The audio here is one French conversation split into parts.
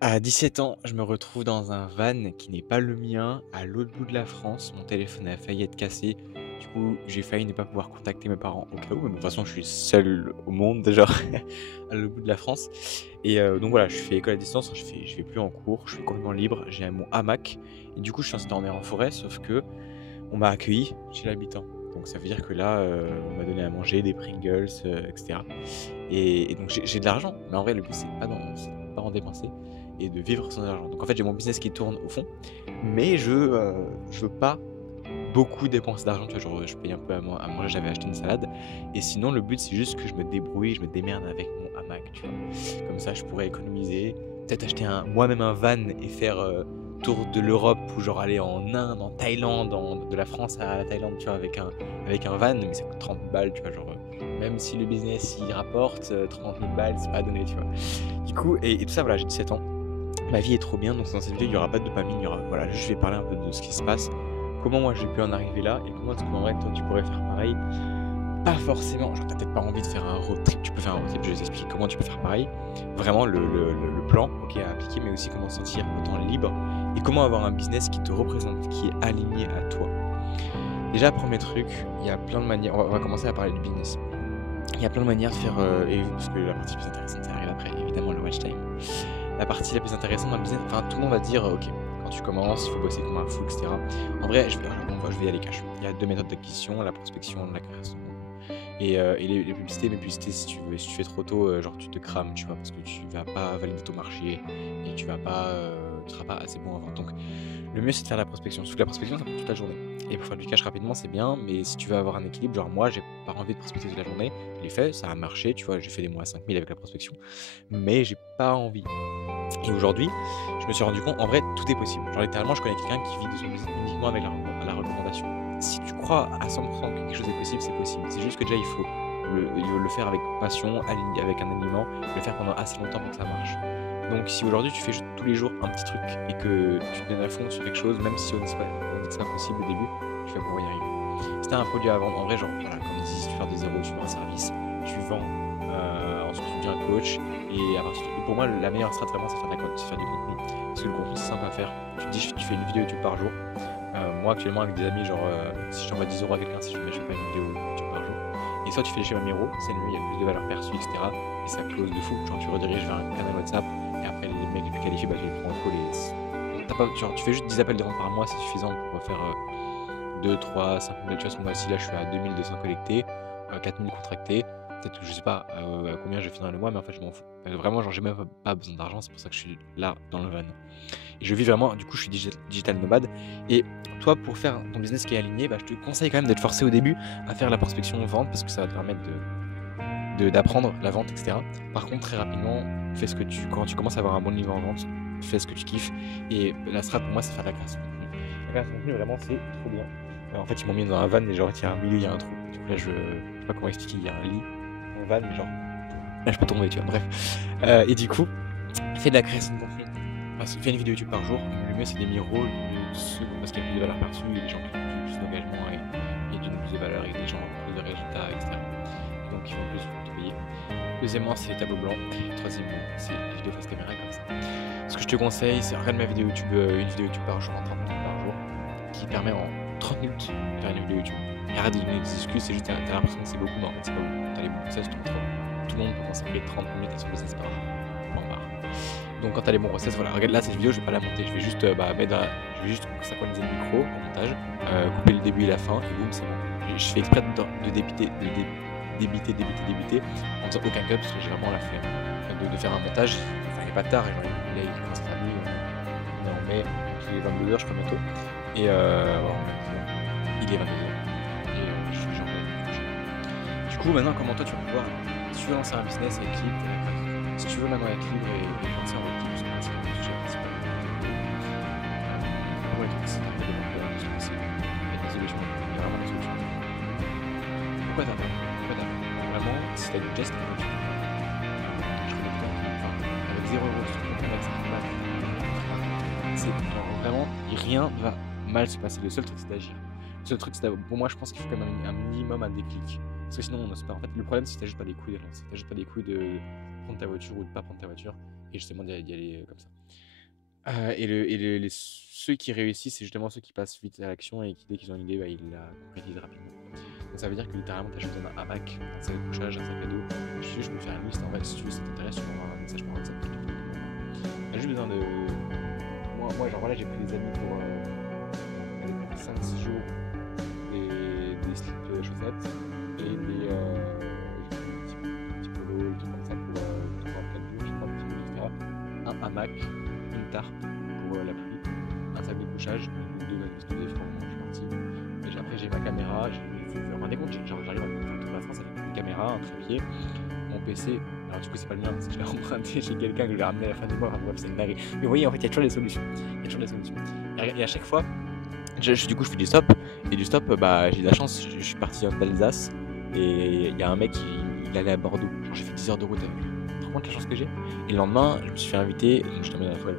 À 17 ans, je me retrouve dans un van qui n'est pas le mien, à l'autre bout de la France. Mon téléphone a failli être cassé. Du coup, j'ai failli ne pas pouvoir contacter mes parents au cas où. Mais bon, de toute façon, je suis seul au monde déjà, à l'autre bout de la France. Et donc voilà, je fais école à distance, je vais plus en cours, je suis complètement libre, j'ai mon hamac. Et du coup, je suis censé dormir en forêt, sauf que on m'a accueilli chez l'habitant. Donc ça veut dire que là, on m'a donné à manger des Pringles, etc. Et donc j'ai de l'argent, mais en vrai le but c'est pas en dépenser et de vivre sans argent. Donc en fait j'ai mon business qui tourne au fond, mais je veux pas beaucoup dépenser d'argent, tu vois? Genre, je paye un peu à manger, j'avais acheté une salade et sinon le but c'est juste que je me débrouille, je me démerde avec mon hamac, tu vois? Comme ça je pourrais économiser, peut-être acheter moi-même un van et faire, tour de l'Europe ou genre aller en Inde, en Thaïlande, de la France à la Thaïlande, tu vois? Avec un van, mais ça coûte 30 balles, tu vois? Genre, même si le business il rapporte, 30 000 balles, c'est pas donné, tu vois? Du coup et tout ça, voilà, j'ai 17 ans. Ma vie est trop bien, donc dans cette vidéo, il y aura pas de dopamine, il y aura voilà, juste je vais parler un peu de ce qui se passe, comment moi j'ai pu en arriver là et comment est-ce qu'en vrai toi tu pourrais faire pareil. Pas forcément, genre tu peut-être pas envie de faire un road trip, tu peux faire un road trip, je vais t'expliquer comment tu peux faire pareil. Vraiment le plan, OK, à appliquer, mais aussi comment se sentir autant libre et comment avoir un business qui te représente, qui est aligné à toi. Déjà, premier truc, il y a plein de manières on va commencer à parler du business. Il y a plein de manières de faire, et parce que la partie plus intéressante, ça arrive après, évidemment, le watch time. La partie la plus intéressante dans le business, enfin, tout le monde va dire: «OK, quand tu commences, il faut bosser comme un fou et cetera». En vrai, je vais y aller cash. Il y a 2 méthodes d'acquisition, la prospection, la création de contenu et les publicités. Mais publicités, si tu fais trop tôt, genre, tu te crames, tu vois? Parce que tu vas pas valider ton marché et tu seras pas assez bon en vente. Donc le mieux, c'est de faire la prospection. Sauf que la prospection, ça prend toute la journée. Et pour faire du cash rapidement, c'est bien, mais si tu veux avoir un équilibre, genre moi, j'ai pas envie de prospecter toute la journée. Je l'ai fait, ça a marché, tu vois, j'ai fait des mois à 5 000 avec la prospection, mais j'ai pas envie. Et aujourd'hui, je me suis rendu compte, en vrai, tout est possible. Genre littéralement, je connais quelqu'un qui vit de son business uniquement avec la recommandation. Si tu crois à 100% que quelque chose est possible, c'est possible. C'est juste que déjà, il faut le faire avec passion, aligné, avec un alignement, le faire pendant assez longtemps pour que ça marche. Donc si aujourd'hui tu fais juste tous les jours un petit truc et que tu te donnes à fond sur quelque chose, même si on dit que c'est impossible au début, tu vas pouvoir y arriver. Si t'as un produit à vendre, en vrai, genre, voilà, comme on dit, si tu fais des zéros, tu vends un service, tu vends, ensuite tu deviens coach, et à partir de, pour moi, la meilleure strat vraiment, c'est faire du contenu. Parce que le contenu, c'est simple à faire. Tu te dis, tu fais une vidéo YouTube par jour. Moi, actuellement, avec des amis, genre, si j'envoie 10 euros à quelqu'un, si je ne fais pas une vidéo YouTube par jour, et soit tu fais les schémas Miro, c'est mieux, il y a plus de valeur perçue, etc. Et ça close de fou. Genre, tu rediriges vers un canal WhatsApp, et après, les mecs les plus qualifiés, bah, tu les prends en call et t'as pas, genre, tu fais juste 10 appels de vente par mois, c'est suffisant pour faire 2, 3, 5 000. Tu vois, ce mois-ci, là, je suis à 2200 collectés, 4000 contractés. Peut-être que je sais pas à combien je vais finir le mois, mais en fait, je m'en fous. Vraiment, genre, j'ai même pas besoin d'argent, c'est pour ça que je suis là, dans le van. Et je vis vraiment, du coup, je suis digital nomade. Et toi, pour faire ton business qui est aligné, bah, je te conseille quand même d'être forcé au début à faire la prospection vente parce que ça va te permettre d'apprendre la vente, etc. Par contre, très rapidement, quand tu commences à avoir un bon niveau en vente, fais ce que tu kiffes. Et la strat pour moi, c'est faire de la création de contenu. La création de contenu, vraiment, c'est trop bien. En fait, ils m'ont mis dans un van et genre, il y a un milieu, il y a un trou. Du coup, là, je sais pas comment expliquer, il y a un lit, un van, mais genre, là, je peux tomber, tu vois. Bref. Et du coup, fais de la création de contenu. Fais une vidéo YouTube par jour. Le mieux, c'est des miro, parce qu'il y a plus de valeur perçue et les gens qui ont plus d'engagement et donnent plus de valeur et des gens ont plus de résultats, etc. Donc ils vont plus te payer. Deuxièmement, c'est les tableaux blancs. Troisièmement, c'est les vidéos face caméra comme ça. Ce que je te conseille, c'est regarde ma vidéo YouTube, une vidéo YouTube par jour, en 30 minutes par jour, qui permet en 30 minutes de faire une vidéo YouTube. Et arrête de donner des excuses, c'est juste t'as l'impression que c'est beaucoup, mais en fait c'est pas beaucoup. T'as les bons process, tu trop. Tout le monde peut consacrer 30 minutes à son business par jour. Point barre. Donc quand t'as les bons process, voilà, regarde là cette vidéo, je vais pas la monter, je vais juste je vais juste synchroniser le micro en montage, couper le début et la fin, et boum, c'est bon. Je fais exprès de débiter, en faisant aucun cut parce que j'ai vraiment la flemme de faire un montage. Enfin, il est pas tard, et genre, il commence à nuit, on est en mai, donc il est 22h, je crois, bientôt. Et il est 22h. Et je suis genre du coup, maintenant, comment toi tu vas pouvoir, si tu veux lancer un business avec Clip, si tu veux maintenant avec Clip et lancer un road trip, parce que là, c'est pas le sujet principal. Pour les trucs, c'est de développer un business, il y a des solutions, il y a vraiment des solutions. Pourquoi t'as peur? Pourquoi t'as peur? Vraiment, si t'as une geste, je connais pas, enfin, avec 0 euros, si tu peux avec 5 balles, c'est genre vraiment, rien ne va mal se passer. Le seul truc, c'est d'agir. Le seul truc, pour moi, je pense qu'il faut quand même un minimum, un déclic. Parce que sinon, on n'ose pas. En fait, le problème, c'est que t'as juste pas les couilles de lancer. T'as juste pas les couilles de prendre ta voiture ou de pas prendre ta voiture et justement d'y aller comme ça. Ceux qui réussissent, c'est justement ceux qui passent vite à l'action et qui, dès qu'ils ont une idée, bah, ils la concrétisent rapidement. Donc ça veut dire que littéralement, tu as juste besoin d'un hamac, un sac de couchage, un sac à dos. Je peux faire une liste en fait, si tu veux, ça t'intéresse, tu m'envoies un message par WhatsApp. T'as juste besoin de. Moi, genre voilà, j'ai pris des amis pour 5-6 jours des slips chaussettes et des petits polos, des trucs comme ça pour 3-4 jours, je crois, petits polos, etc. Un hamac, une tarpe pour la pluie, un sac de couchage, une ou deux vestes de défense, je suis parti. Et après, j'ai ma caméra, vous vous rendez compte, j'arrive à faire toute la France avec une caméra, un trépied, mon PC. Alors, du coup, c'est pas le mien parce que je l'ai emprunté chez quelqu'un que je l'ai ramené à la fin du mois. Enfin, bref, c'est une dinguerie. Mais vous voyez, en fait, il y a toujours des solutions. Il y a toujours des solutions. Et à chaque fois, du coup, je fais du stop. Et du stop, bah, j'ai de la chance. Je suis parti d'Alsace. Et il y a un mec, il allait à Bordeaux. Genre, j'ai fait 10 heures de route avec lui. Tu te rends compte la chance que j'ai? Et le lendemain, je me suis fait inviter. Donc, je t'emmène à la forêt.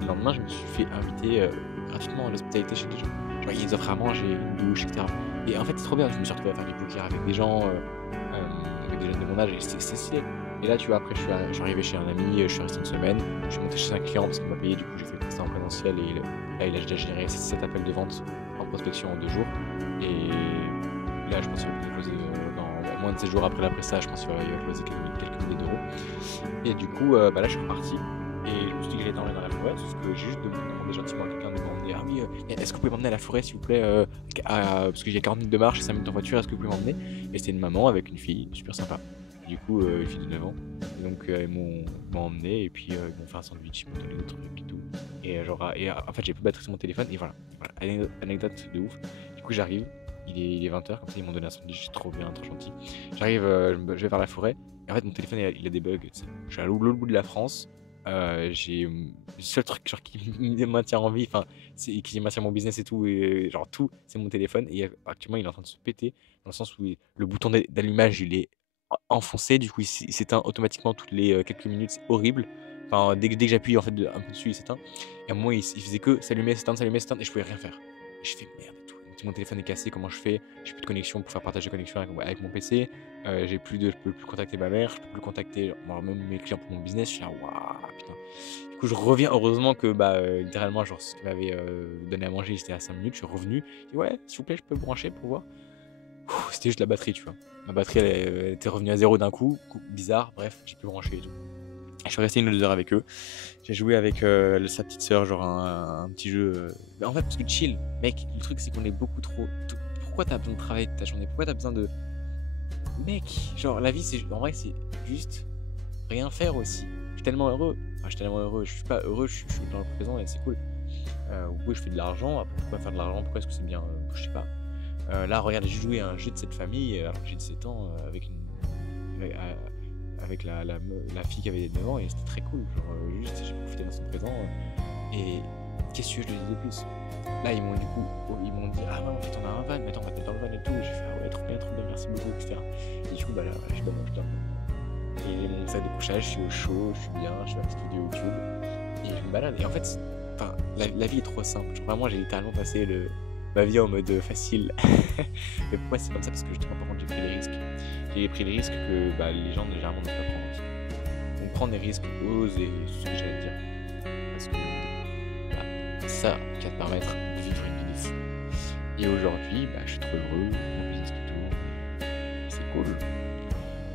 Le lendemain, je me suis fait inviter gratuitement à l'hospitalité chez des gens. Genre, ils offrent à manger, une douche, etc. Et en fait, c'est trop bien. Je me suis retrouvé à faire des poker avec des gens, avec des jeunes de mon âge. Et c'est stylé. Et là, tu vois, après, je suis arrivé chez un ami, je suis resté une semaine. Je suis monté chez un client parce qu'il m'a payé. Du coup, j'ai fait ça en présentiel. Et là, il a déjà généré 7 appels de vente en prospection en 2 jours. Et là, je pense qu'il va closer dans moins de 7 jours après la presta. Je pense qu'il va closer quelques milliers d'euros. Et du coup, bah là, je suis reparti. Et je me suis dit que j'allais t'emmener dans la forêt, parce que j'ai juste demandé gentiment à quelqu'un de m'emmener. Ah oui, est-ce que vous pouvez m'emmener à la forêt, s'il vous plaît, parce qu'il y a 40 minutes de marche et 5 minutes en voiture, est-ce que vous pouvez m'emmener? Et c'était une maman avec une fille, super sympa. Du coup, une fille de 9 ans. Et donc, ils m'ont emmené, et puis ils m'ont fait un sandwich, ils m'ont donné des trucs et tout. Et en fait, j'ai plus de batterie sur mon téléphone, et voilà. Anecdote de ouf. Du coup, j'arrive, il est 20h, comme ça, ils m'ont donné un sandwich, trop bien, trop gentil. J'arrive, je vais vers la forêt, et en fait, mon téléphone, il a des bugs, tu sais. Je suis à l'autre bout de la France. J'ai le seul truc genre qui me maintient en vie, enfin, qui maintient mon business et tout, et genre tout, c'est mon téléphone. Et actuellement, il est en train de se péter dans le sens où le bouton d'allumage il est enfoncé, du coup, il s'éteint automatiquement toutes les quelques minutes, c'est horrible. Enfin, dès que j'appuie en fait un peu dessus, il s'éteint. Et à un moment, il faisait que s'allumer, s'éteindre, et je pouvais rien faire. Et je fais merde et tout. Mon téléphone est cassé, comment je fais? J'ai plus de connexion pour faire partage de connexion avec mon PC. Je peux plus contacter ma mère, je peux plus contacter même mes clients pour mon business. Je suis là, waouh, putain. Du coup, je reviens. Heureusement que, littéralement, genre, ce qu'il m'avait donné à manger, c'était à 5 minutes. Je suis revenu. Je dis, ouais, s'il vous plaît, je peux brancher pour voir. C'était juste la batterie, tu vois. Ma batterie, elle était revenue à zéro d'un coup. Bizarre, bref, j'ai pu brancher et tout. Je suis resté 1 ou 2 heures avec eux. J'ai joué avec sa petite sœur, genre un petit jeu. Mais en fait, parce que chill, mec, le truc, c'est qu'on est beaucoup trop. Pourquoi t'as besoin de travailler toute ta journée? Pourquoi t'as besoin de. Mec, genre la vie, en vrai, c'est juste rien faire aussi. Je suis tellement heureux. Enfin, je suis tellement heureux. Je suis pas heureux, je suis dans le présent et c'est cool. Oui, je fais de l'argent. Pourquoi faire de l'argent? Pourquoi est-ce que c'est bien? Je sais pas. Là, regarde, j'ai joué à un jeu de cette famille, alors que j'ai 17 ans, avec la fille qui avait 9 ans, et c'était très cool. Genre, juste, j'ai profité dans son présent. Et qu'est-ce que je lui dis de plus? Là, ils m'ont dit, ah ouais, en fait, on a un van, mais attends, on va te mettre dans le van et tout. J'ai fait, ah ouais, trop bien, merci beaucoup, etc. Et du coup, bah là, je dors. Et j'ai mon sac de couchage, je suis au chaud, je suis bien, je fais ma petite vidéo YouTube, et je me balade. Et en fait, la vie est trop simple. Genre, vraiment, j'ai littéralement passé ma vie en mode facile. Mais pourquoi c'est comme ça? Parce que justement, par contre, j'ai pris les risques. J'ai pris les risques que les gens généralement ne peuvent pas prendre aussi. Donc, prendre des risques, oser, c'est ce que j'allais te dire. Parce que c'est ça qui va te permettre de vivre une vie de fou. Et aujourd'hui, je suis trop heureux, mon business qui tourne, c'est cool.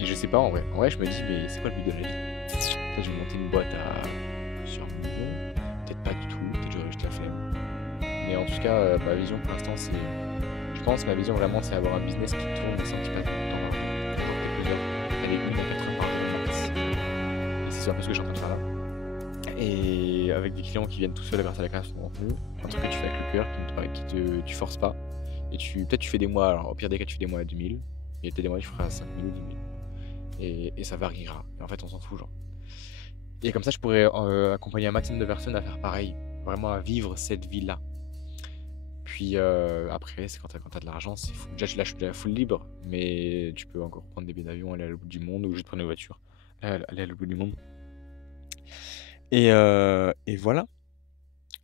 Et je sais pas, en vrai, je me dis, mais c'est quoi le but de la vie? Peut-être je vais monter une boîte à plusieurs millions, peut-être pas du tout, peut-être j'aurais juste la flemme. Mais en tout cas, ma vision pour l'instant, c'est. Je pense ma vision vraiment, c'est avoir un business qui tourne sans que tu passes beaucoup de temps à genre quelques heures, aller 1 à 4 heures par jour max. Et c'est un peu ce que je suis en train de faire là. Et avec des clients qui viennent tout seuls grâce à la création de contenu, un truc que tu fais avec le cœur, tu forces pas. Et peut-être tu fais des mois, alors au pire des cas, tu fais des mois à 2000, et peut-être des mois tu feras 5000 ou 10 000. Et ça variera. Et en fait, on s'en fout, genre. Et comme ça, je pourrais accompagner un maximum de personnes à faire pareil, vraiment à vivre cette vie-là. Puis après, c'est quand t'as de l'argent, c'est fou. Déjà, là, je suis déjà full libre, mais tu peux encore prendre des billets d'avion, aller à l'autre bout du monde, ou juste prendre une voiture, aller à l'autre bout du monde. Et voilà.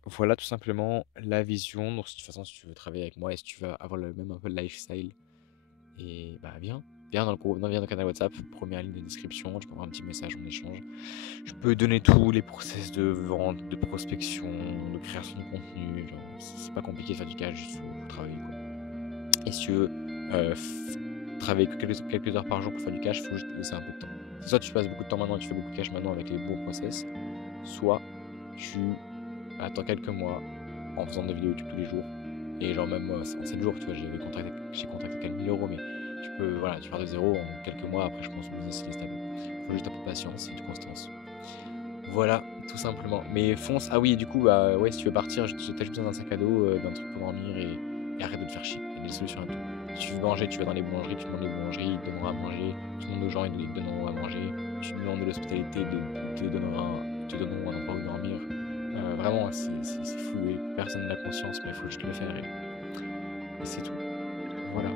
Voilà tout simplement la vision. Donc, de toute façon, si tu veux travailler avec moi et si tu veux avoir le même un peu lifestyle, et viens. viens dans le groupe, viens dans le canal WhatsApp, première ligne de description, tu peux avoir un petit message, on échange. Je peux donner tous les process de vente, de prospection, de création de contenu. C'est pas compliqué de faire du cash, juste faut travailler quoi. Et si tu veux travailler que quelques heures par jour pour faire du cash, il faut juste laisser un peu de temps. Soit tu passes beaucoup de temps maintenant et tu fais beaucoup de cash maintenant avec les bons process, soit tu attends quelques mois en faisant des vidéos YouTube tous les jours. Et genre même moi, en 7 jours, tu vois, j'ai contracté quelques 1000 euros, mais tu peux, voilà, tu pars de zéro en quelques mois, après je pense que le business il est stable. Il faut juste un peu de patience et de constance. Voilà, tout simplement. Mais fonce, ah oui, et du coup, bah ouais, si tu veux partir, t'as juste besoin d'un sac à dos, d'un truc pour dormir et arrête de te faire chier. Il y a des solutions à tout. Si tu veux manger, tu vas dans les boulangeries, tu demandes les boulangeries, ils te donneront à manger. Tu demandes aux gens, ils te donneront à manger. Tu demandes de l'hospitalité, ils te donneront un endroit où dormir. Vraiment, c'est fou et personne n'a conscience, mais il faut juste le faire et c'est tout. Voilà.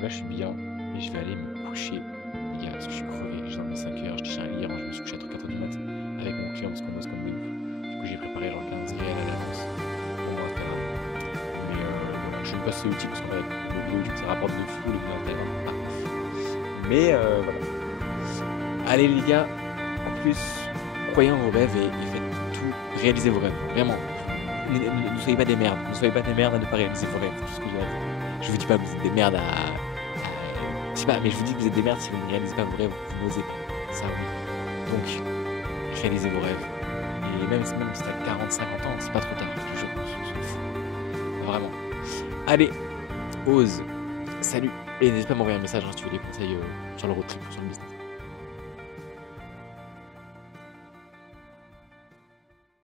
Là, je suis bien et je vais aller me coucher, les gars, parce que je suis crevé. J'ai dormi 5 heures, je hier, je me suis couché à 4 h du mat avec mon client parce qu'on bosse comme des ouf. Du coup, j'ai préparé genre 15 réels à l'avance. Pour moi, c'était grave. Mais voilà, je suis pas assez utile parce qu'en fait, le vidéo YouTube, ça rapporte de fou les clientèles. Hein. Mais voilà. Allez, les gars, en plus, croyez en vos rêves et faites tout, réalisez vos rêves. Vraiment. Ne soyez pas des merdes. Ne soyez pas des merdes à ne pas réaliser vos rêves. C'est tout ce que j'ai à dire. Je vous dis pas que vous êtes des merdes je sais pas, mais je vous dis que vous êtes des merdes si vous ne réalisez pas vos rêves, vous n'osez pas. Ça oui. Donc, réalisez vos rêves. Et même si t'as 40, 50 ans, c'est pas trop tard, je te jure, c'est fou. Vraiment. Allez, ose. Salut. Et n'hésite pas à m'envoyer un message si tu veux des conseils sur le road trip, sur le business.